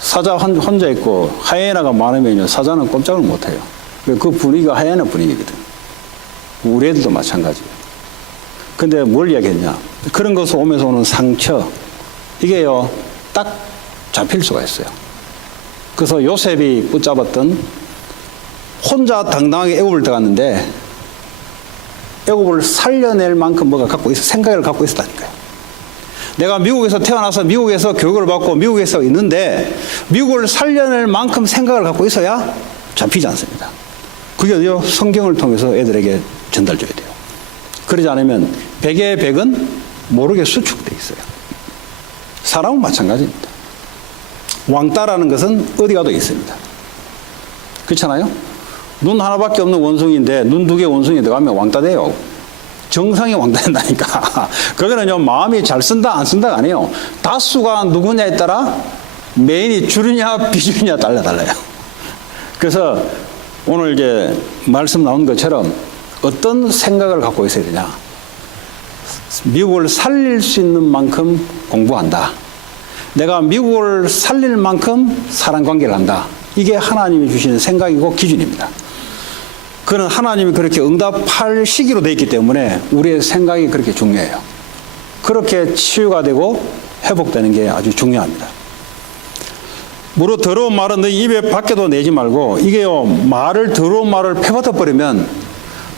사자 혼자 있고 하이에나가 많으면요, 사자는 꼼짝을 못해요. 그 분위기가 하이에나 분위기거든. 우리 애들도 마찬가지예요. 근데 뭘 이야기했냐? 그런 것을 오면서 오는 상처, 이게요, 딱 잡힐 수가 있어요. 그래서 요셉이 붙잡았던, 혼자 당당하게 애굽을 들어갔는데 애굽을 살려낼 만큼 뭐가 갖고 있어, 생각을 갖고 있었다니까요. 내가 미국에서 태어나서 미국에서 교육을 받고 미국에서 있는데 미국을 살려낼 만큼 생각을 갖고 있어야 잡히지 않습니다. 그게 성경을 통해서 애들에게 전달줘야 돼요. 그러지 않으면 백의 백은 모르게 수축돼 있어요. 사람은 마찬가지입니다. 왕따라는 것은 어디 가도 있습니다. 그렇잖아요? 눈 하나밖에 없는 원숭이인데 눈 두 개 원숭이 들어가면 왕따 돼요. 정상이 왕따 된다니까. 그거는요, 마음이 잘 쓴다 안 쓴다가 아니에요. 다수가 누구냐에 따라 메인이 줄이냐 비줄이냐 달라요. 그래서 오늘 이제 말씀 나온 것처럼 어떤 생각을 갖고 있어야 되냐. 미국을 살릴 수 있는 만큼 공부한다. 내가 미국을 살릴 만큼 사랑관계를 한다. 이게 하나님이 주시는 생각이고 기준입니다. 그는 하나님이 그렇게 응답할 시기로 되어 있기 때문에 우리의 생각이 그렇게 중요해요. 그렇게 치유가 되고 회복되는 게 아주 중요합니다. 무릇 더러운 말은 너희 입에 밖에도 내지 말고, 이게요, 더러운 말을 패받아 버리면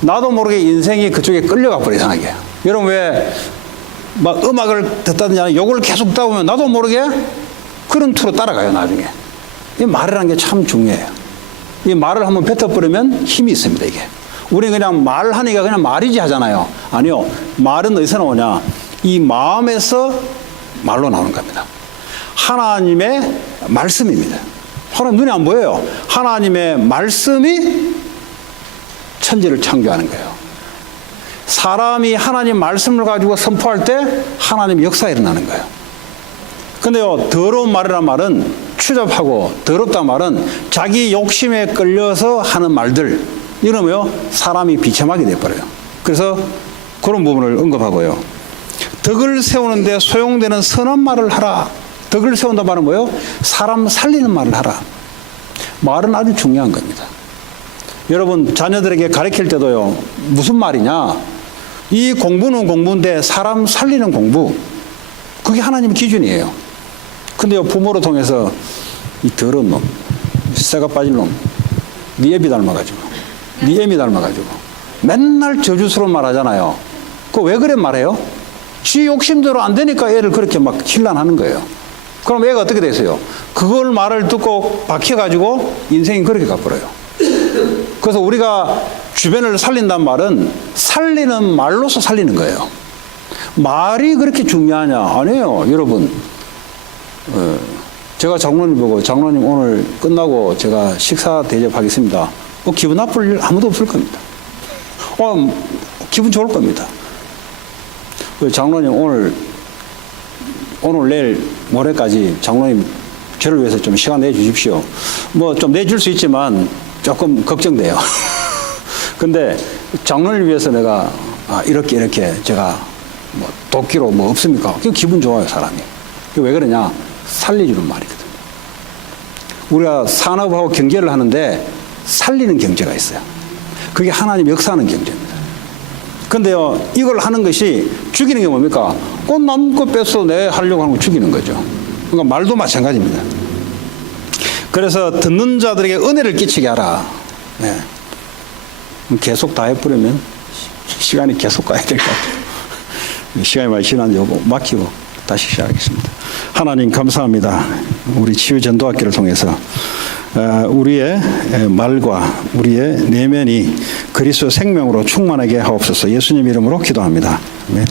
나도 모르게 인생이 그쪽에 끌려가 버려, 이상하게. 여러분 왜 막 음악을 듣다든지 욕을 계속 듣다 보면 나도 모르게 그런 투로 따라가요, 나중에. 이 말이라는 게 참 중요해요. 이 말을 한번 뱉어버리면 힘이 있습니다, 이게. 우리는 그냥 말하니까 그냥 말이지 하잖아요. 아니요. 말은 어디서 나오냐? 이 마음에서 말로 나오는 겁니다. 하나님의 말씀입니다. 하나님 눈에 안 보여요. 하나님의 말씀이 천지를 창조하는 거예요. 사람이 하나님 말씀을 가지고 선포할 때 하나님 역사가 일어나는 거예요. 근데요, 더러운 말이란 말은 추잡하고 더럽다 말은 자기 욕심에 끌려서 하는 말들, 이러면요, 사람이 비참하게 돼버려요. 그래서 그런 부분을 언급하고요. 덕을 세우는데 소용되는 선한 말을 하라. 덕을 세운다 말은 뭐예요? 사람 살리는 말을 하라. 말은 아주 중요한 겁니다. 여러분 자녀들에게 가르칠 때도요, 무슨 말이냐? 이 공부는 공부인데 사람 살리는 공부, 그게 하나님 기준이에요. 근데요, 부모로 통해서 이 더러운 놈, 새가 빠질 놈, 네 애비 닮아가지고, 네 애미 닮아가지고 맨날 저주스러운 말 하잖아요. 그거 왜 그래 말해요? 지 욕심대로 안 되니까 애를 그렇게 막 힐난하는 거예요. 그럼 애가 어떻게 되세요? 그걸 말을 듣고 박혀가지고 인생이 그렇게 가버려요. 그래서 우리가 주변을 살린다는 말은 살리는 말로서 살리는 거예요. 말이 그렇게 중요하냐? 아니에요, 여러분. 제가 장로님 보고, 장로님 오늘 끝나고 제가 식사 대접하겠습니다. 기분 나쁠 일 아무도 없을 겁니다. 기분 좋을 겁니다. 장로님 오늘 내일 모레까지 장로님 저를 위해서 좀 시간 내주십시오. 뭐 좀 내줄 수 있지만 조금 걱정돼요. 근데 장로님을 위해서 내가 이렇게 제가 뭐 도끼로 뭐 없습니까? 기분 좋아요, 사람이. 왜 그러냐? 살려주는 말이거든. 우리가 산업하고 경제를 하는데 살리는 경제가 있어요. 그게 하나님 역사하는 경제입니다. 근데요, 이걸 하는 것이 죽이는 게 뭡니까? 남 거 뺏어 내 하려고 하는 거 죽이는 거죠. 그러니까 말도 마찬가지입니다. 그래서 듣는 자들에게 은혜를 끼치게 하라. 네. 계속 다 해버리면 시간이 계속 가야 될 것 같아요. 시간이 많이 지났는데 막히고 다시 시작하겠습니다. 하나님 감사합니다. 우리 치유전도학교를 통해서 우리의 말과 우리의 내면이 그리스도 생명으로 충만하게 하옵소서. 예수님 이름으로 기도합니다. 네.